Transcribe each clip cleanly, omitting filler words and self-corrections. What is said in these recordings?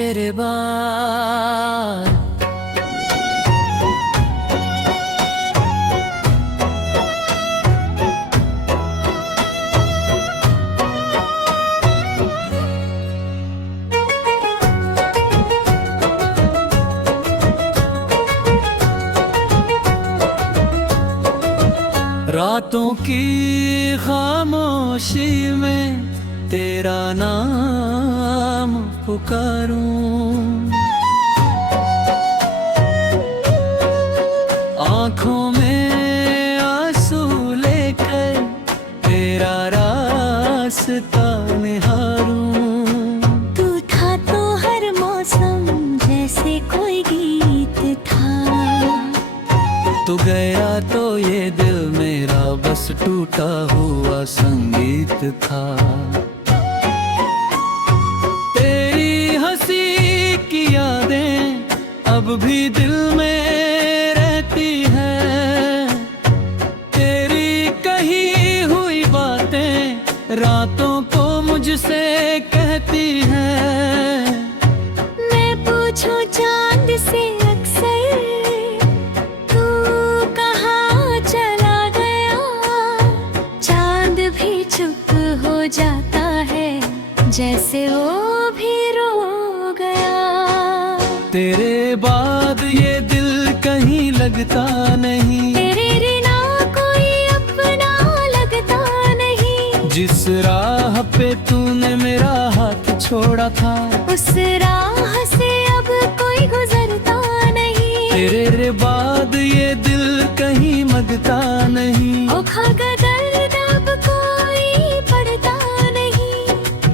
तेरे बाद। रातों की खामोशी में तेरा नाम पुकारूं, आँखों में आंसू लेकर तेरा रास्ता निहारूं। तू था तो हर मौसम जैसे कोई गीत था, तू गया तो ये दिल मेरा बस टूटा हुआ संगीत था। तेरी हंसी की यादें अब भी दिल में रहती हैं, तेरी कही हुई बातें रातों को मुझसे कहती हैं। मैं पूछूं चांद से जाता है जैसे वो भी रो गया। तेरे बाद ये दिल कहीं लगता नहीं, तेरे बिना कोई अपना लगता नहीं। जिस राह पे तूने मेरा हाथ छोड़ा था, उस राह से अब कोई गुजरता नहीं। तेरे बाद ये दिल कहीं मगता नहीं।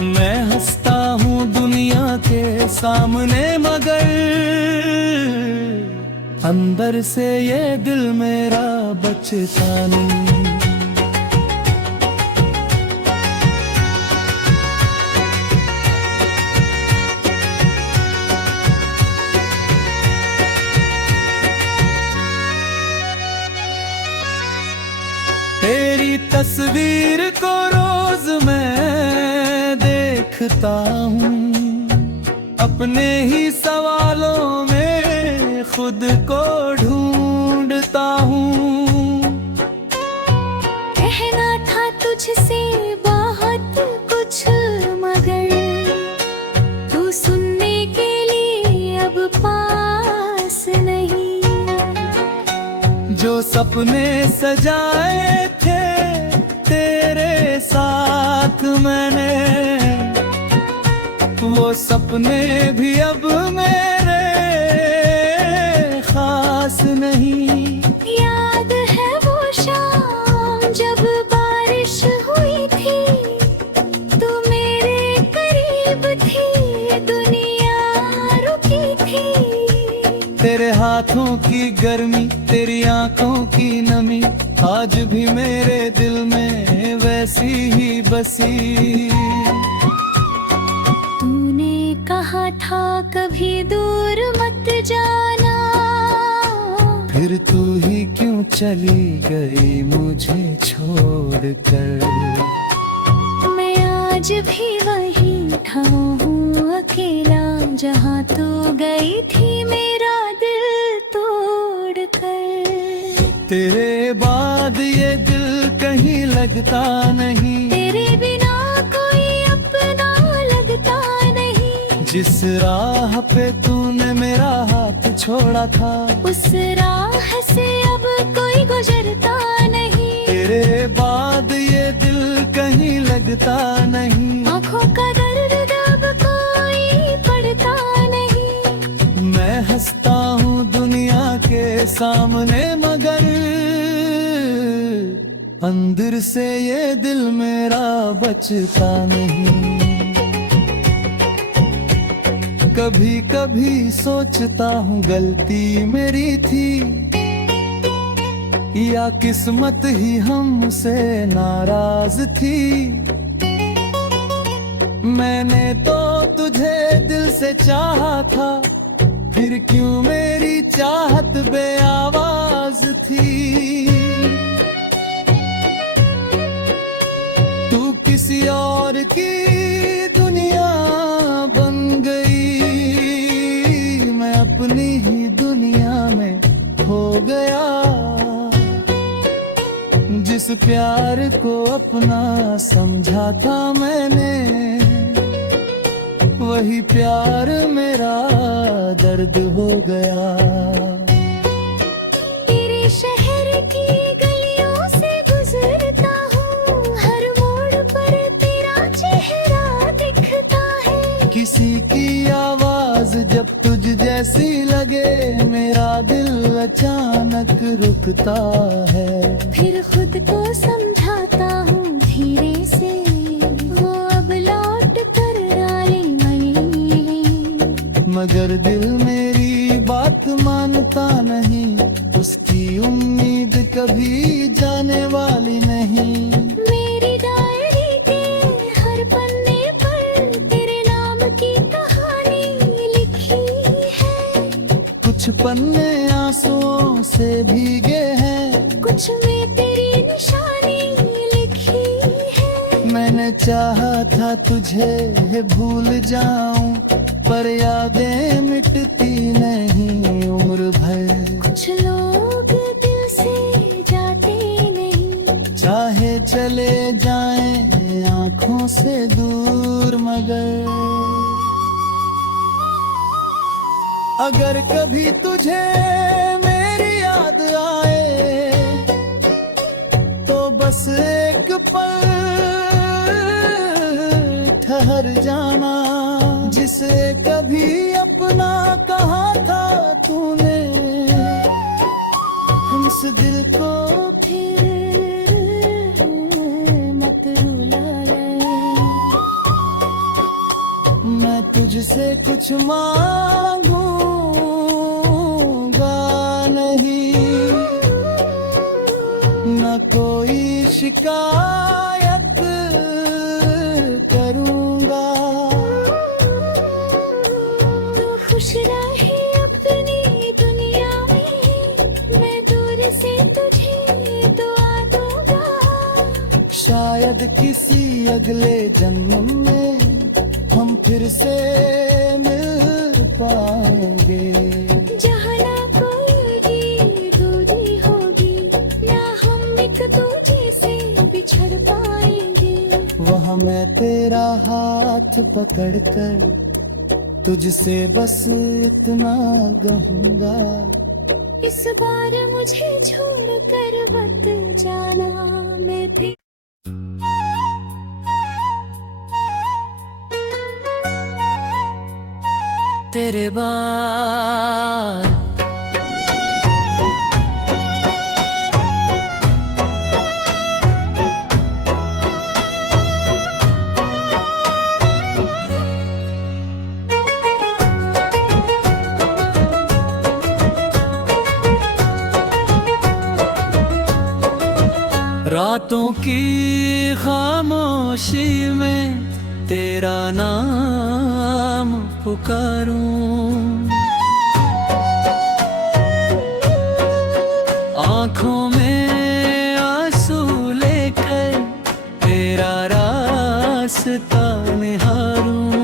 मैं हंसता हूँ दुनिया के सामने मगर अंदर से ये दिल मेरा बचता नहीं। तेरी तस्वीर को रोज मैं देखता हूँ, अपने ही सवालों में खुद को ढूंढता हूँ। कहना था तुझसे बहुत कुछ मगर तू सुनने के लिए अब पास नहीं। जो सपने सजाए थे तेरे साथ मैंने, वो सपने भी अब मेरे खास नहीं। याद है वो शाम जब बारिश हुई थी, तू मेरे करीब थी, दुनिया रुकी थी। तेरे हाथों की गर्मी, तेरी आंखों की नमी आज भी मेरे दिल में वैसी ही बसी। तूने कहा था कभी दूर मत जाना, फिर तू ही क्यों चली गई मुझे छोड़कर। मैं आज भी वही ठाऊं हूँ अकेला, जहाँ तू गई थी मेरा दिल तोड़कर। तेरे बाद ये दिल कहीं लगता नहीं, तेरे बिना कोई अपना लगता नहीं। जिस राह पे तूने मेरा हाथ छोड़ा था, उस राह से अब कोई गुजरता नहीं। तेरे बाद ये दिल कहीं लगता नहीं। आँखों का दर्द अब कोई पड़ता नहीं। मैं हंसता हूँ दुनिया के सामने मगर अंदर से ये दिल मेरा बचता नहीं। कभी कभी सोचता हूँ गलती मेरी थी, या किस्मत ही हमसे नाराज थी। मैंने तो तुझे दिल से चाहा था, फिर क्यों मेरी चाहत बेआवाज थी। तू किसी और की दुनिया बन गई, जिस प्यार को अपना समझा था मैंने, वही प्यार मेरा दर्द हो गया। तेरे शहर की गलियों से गुजरता हूँ, हर मोड़ पर तेरा चेहरा दिखता है। किसी की आवाज जब तुझ जैसी लगे, मेरा दिल अचानक रुकता है। फिर खुद को समझाता हूँ धीरे से, वो अब लौट कर आए नहीं। मगर दिल मेरी बात मानता नहीं, उसकी उम्मीद कभी जाने वाली नहीं। मेरी डायरी के हर पन्ने पर तेरे नाम की कहानी लिखी है। कुछ पन्ने आंसुओं से भीगे हैं, कुछ में तेरी निशानी लिखी है। मैंने चाहा था तुझे भूल जाऊं, पर यादें मिटती नहीं उम्र भर। कुछ लोग दिल से जाते नहीं, चाहे चले जाएं आंखों से दूर, मगर अगर कभी तुझे मेरी याद आए, तो बस एक पल ठहर जाना। जिसे कभी अपना कहा था तूने, इस दिल को फिर मत रुलाए। मैं तुझसे कुछ मांगूंगा नहीं, न कोई शिकायत करूंगा। तू खुश रहे अपनी दुनिया में, मैं दूर से तुझे दुआ दूंगा। शायद किसी अगले जन्म में हम फिर से मिल पाएंगे। जहाँ ना कोई दूरी होगी, ना हम एक दूजे से बिछड़ पाएंगे। वहाँ मैं तेरा हाथ पकड़कर तुझसे बस इतना कहूँगा, इस बार मुझे छोड़ कर मत जाना। मैं भी तेरे बाद रातों की खामोशी में तेरा नाम पुकारूं, आंखों में आंसू लेकर तेरा रास्ता निहारूं।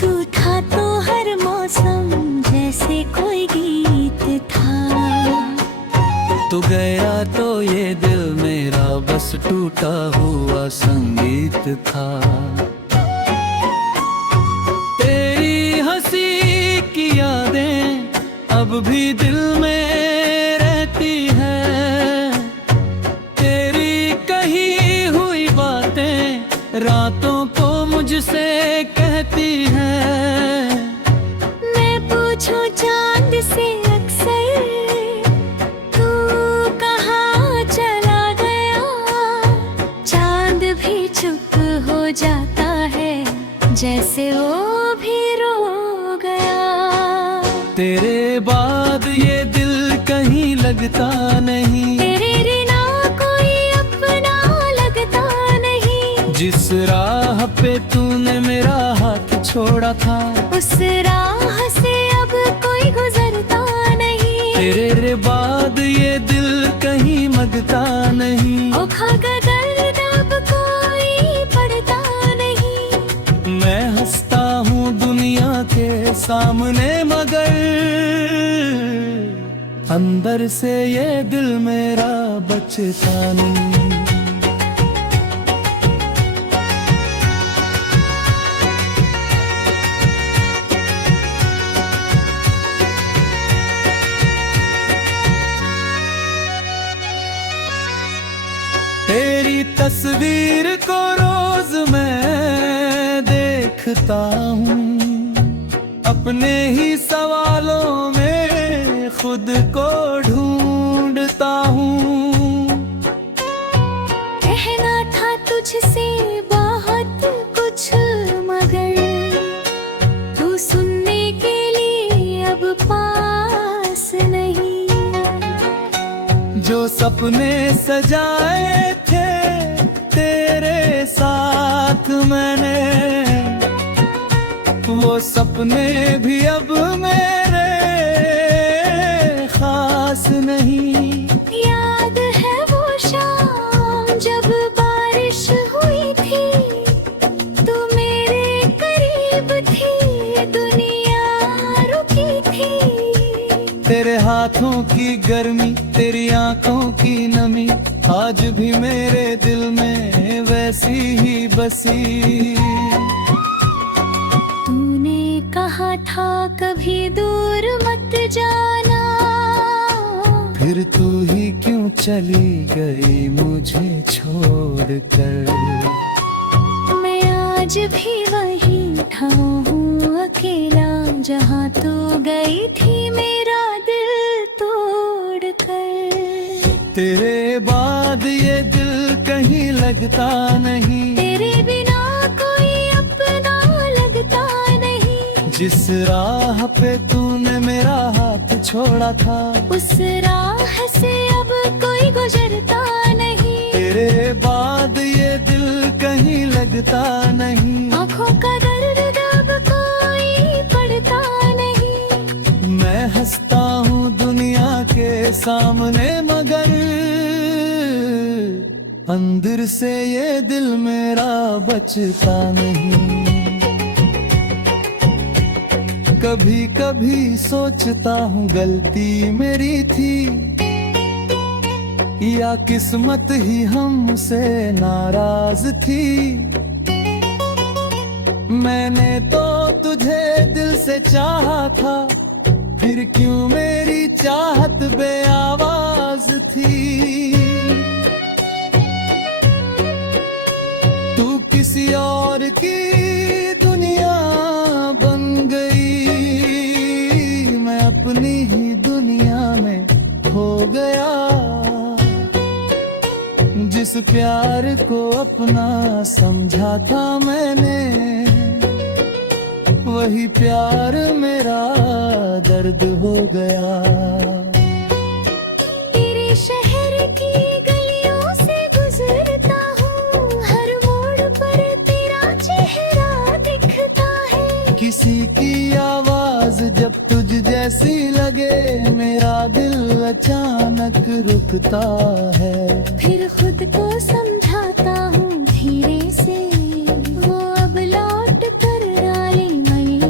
तू था तो हर मौसम जैसे कोई गीत था, तू गया तो ये दिल मेरा बस टूटा हुआ संगीत था। तेरी हंसी की यादें अब भी दिल में रहती हैं, तेरी कही हुई बातें रातों को मुझसे कहती हैं। मैं पूछूं चांद से अक्सर, तू कहाँ चला गया। चांद भी चुप हो जाता है, जैसे वो भी रो गया। तेरे बाद ये दिल कहीं लगता नहीं, तेरे बिना कोई अपना लगता नहीं। जिस राह पे तूने मेरा हाथ छोड़ा था, उस राह से अब कोई गुजरता नहीं। तेरे बाद ये दिल कहीं मगता नहीं। ओ खगदर्द अब कोई पढ़ता नहीं। मैं हंसता हूँ दुनिया के सामने, मगर अंदर से ये दिल मेरा बचता नहीं। तेरी तस्वीर को रोज मैं देखता हूँ, अपने ही सवालों में खुद को ढूंढता हूँ। कहना था तुझसे बहुत कुछ मगर तू सुनने के लिए अब पास नहीं। जो सपने सजाए थे तेरे साथ मैंने, वो सपने भी अब मेरे खास नहीं। याद है वो शाम जब बारिश हुई थी, तू मेरे करीब थी, दुनिया रुकी थी। तेरे हाथों की गर्मी, तेरी आंखों की नमी, आज भी मेरे दिल में वैसी ही बसी। तूने कहा था कभी दूर मत जाना, फिर तू ही क्यों चली गई मुझे छोड़कर। मैं आज भी वही ठाऊं हूँ अकेला, जहाँ तू गई थी मेरा दिल तोड़ कर। तेरे बाद ये दिल कहीं लगता नहीं, तेरे बिना कोई अपना लगता नहीं। जिस राह पे तूने मेरा हाथ छोड़ा था, उस राह से अब कोई गुजरता नहीं। तेरे बाद ये दिल कहीं लगता नहीं। आँखों का दर्द अब कोई पड़ता नहीं। मैं हंसता हूँ दुनिया के सामने मगर अंदर से ये दिल मेरा बचता नहीं। कभी कभी सोचता हूँ गलती मेरी थी, या किस्मत ही हमसे नाराज थी। मैंने तो तुझे दिल से चाहा था, फिर क्यों मेरी चाहत बेआवाज थी। तू किसी और की दुनिया बन गई, मैं अपनी ही दुनिया में खो गया। जिस प्यार को अपना समझा था मैंने, वही प्यार मेरा दर्द हो गया। तेरे शहर की गलियों से गुजरता हूँ, हर मोड़ पर तेरा चेहरा दिखता है। किसी की आवाज जब तुझ जैसी लगे, मेरा दिल अचानक रुकता है। फिर खुद को समझाता हूँ धीरे से, वो अब लौट कर आई नहीं।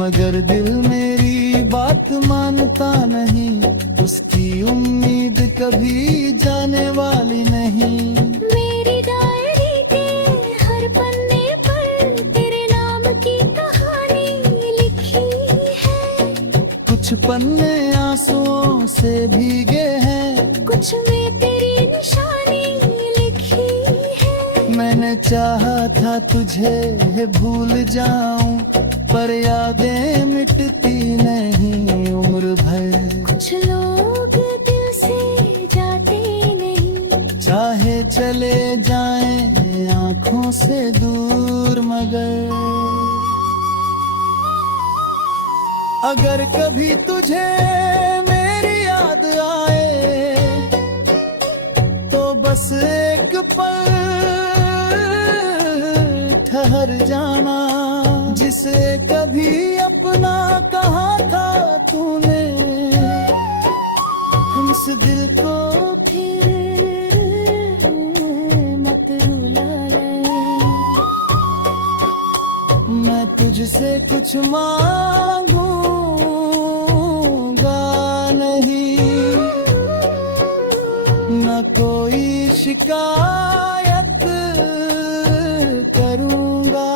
मगर दिल मेरी बात मानता नहीं, उसकी उम्मीद कभी जाने वाली नहीं। मेरी डायरी के हर पन्ने पर तेरे नाम की कहानी लिखी है। कुछ पन्ने आंसुओं से भीगे हैं, कुछ में तेरी निशानी लिखी है। मैंने चाहा था तुझे भूल जाऊं, पर यादें मिटती नहीं उम्र भर। कुछ लोग दिल से जाते नहीं, चाहे चले जाएं आंखों से दूर, मगर अगर कभी तुझे मेरी याद आए, तो बस एक पल ठहर जाना। जिसे कभी अपना कहा था तूने, हमस दिल को फिर मत रुला ले। मैं तुझसे कुछ मांगूंगा शिकायत करूंगा।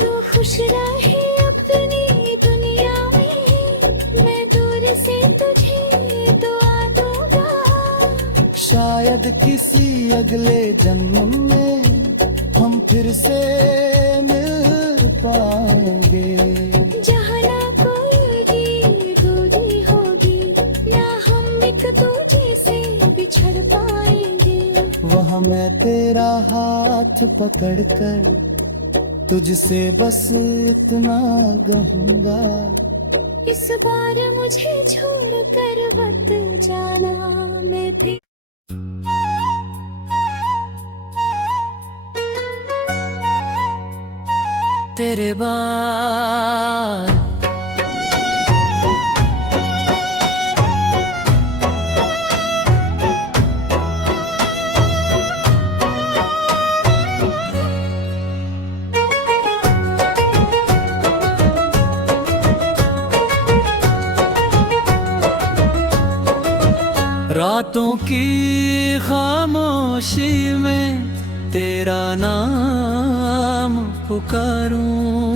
तू खुश रहे अपनी दुनिया में, मैं दूर से तुझे दुआ दूंगा। शायद किसी अगले जन्म में हम फिर से मिल पाएंगे। जहाँ ना कोई दूरी होगी, ना हम एक दूजे से बिछड़ पाएंगे। वहाँ मैं तेरा हाथ पकड़कर तुझसे बस इतना कहूँगा, इस बार मुझे छोड़ कर मत जाना। मैं भी तेरे बाद रातों की खामोशी में तेरा नाम पुकारूं।